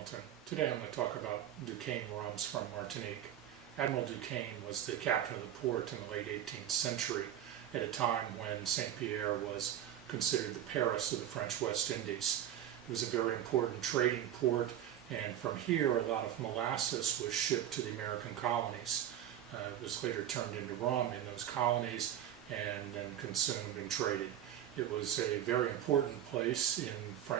Hamilton. Today I'm going to talk about Duquesne rums from Martinique. Admiral Duquesne was the captain of the port in the late 18th century at a time when St. Pierre was considered the Paris of the French West Indies. It was a very important trading port, and from here a lot of molasses was shipped to the American colonies. It was later turned into rum in those colonies and then consumed and traded. It was a very important place in the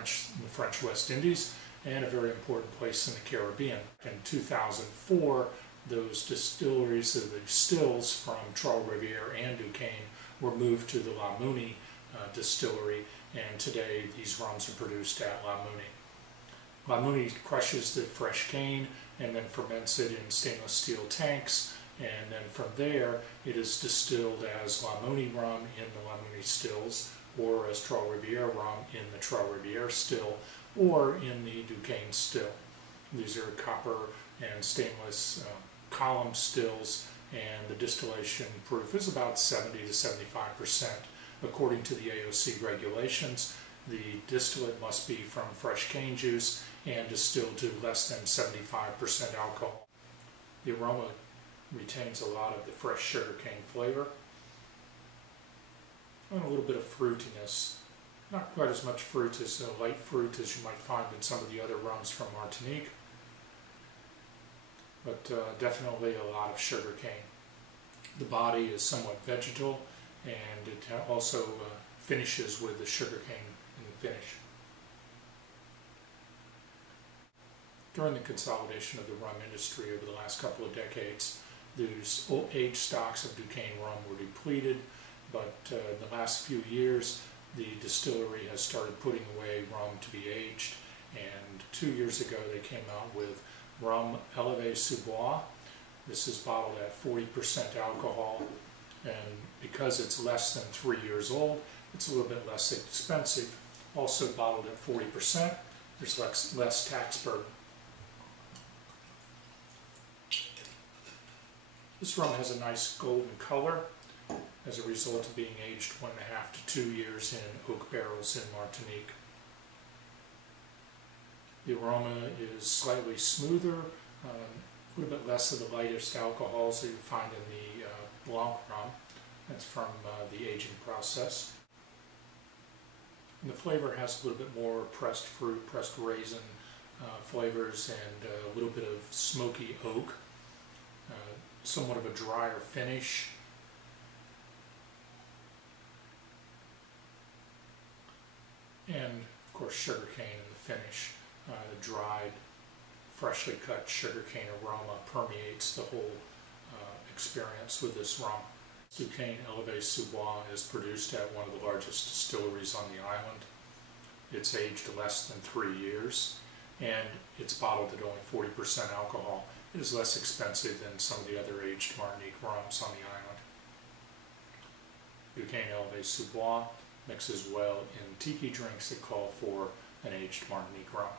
French West Indies and a very important place in the Caribbean. In 2004, those distilleries, the stills from Trois-Rivières and Duquesne were moved to the La Muni distillery, and today these rums are produced at La Muni. La Muni crushes the fresh cane and then ferments it in stainless steel tanks, and then from there it is distilled as La Muni rum in the La Muni stills, or as Trois-Rivières rum in the Trois-Rivières still, or in the Duquesne still. These are copper and stainless column stills, and the distillation proof is about 70 to 75%. According to the AOC regulations, the distillate must be from fresh cane juice and distilled to less than 75% alcohol. The aroma retains a lot of the fresh sugarcane flavor and a little bit of fruitiness. Not quite as much fruit as light fruit as you might find in some of the other rums from Martinique, but definitely a lot of sugarcane. The body is somewhat vegetal, and it also finishes with the sugarcane in the finish. During the consolidation of the rum industry over the last couple of decades, these aged stocks of Duquesne rum were depleted, but in the last few years the distillery has started putting away rum to be aged, and 2 years ago they came out with rum Elevée sous bois. This is bottled at 40% alcohol, and because it's less than 3 years old, it's a little bit less expensive. Also bottled at 40%, there's less tax burden. This rum has a nice golden color as a result of being aged 1.5 to 2 years in oak barrels in Martinique. The aroma is slightly smoother, a little bit less of the lightest alcohols that you find in the Blanc rum. That's from the aging process. And the flavor has a little bit more pressed fruit, pressed raisin flavors, and a little bit of smoky oak. Somewhat of a drier finish. And of course sugarcane in the finish. The dried, freshly cut sugarcane aroma permeates the whole experience with this rum. Duquesne Elevée sous bois is produced at one of the largest distilleries on the island. It's aged less than 3 years, and it's bottled at only 40% alcohol. It is less expensive than some of the other aged Martinique rums on the island. Duquesne Elevée sous bois mixes well in tiki drinks that call for an aged Martinique rum.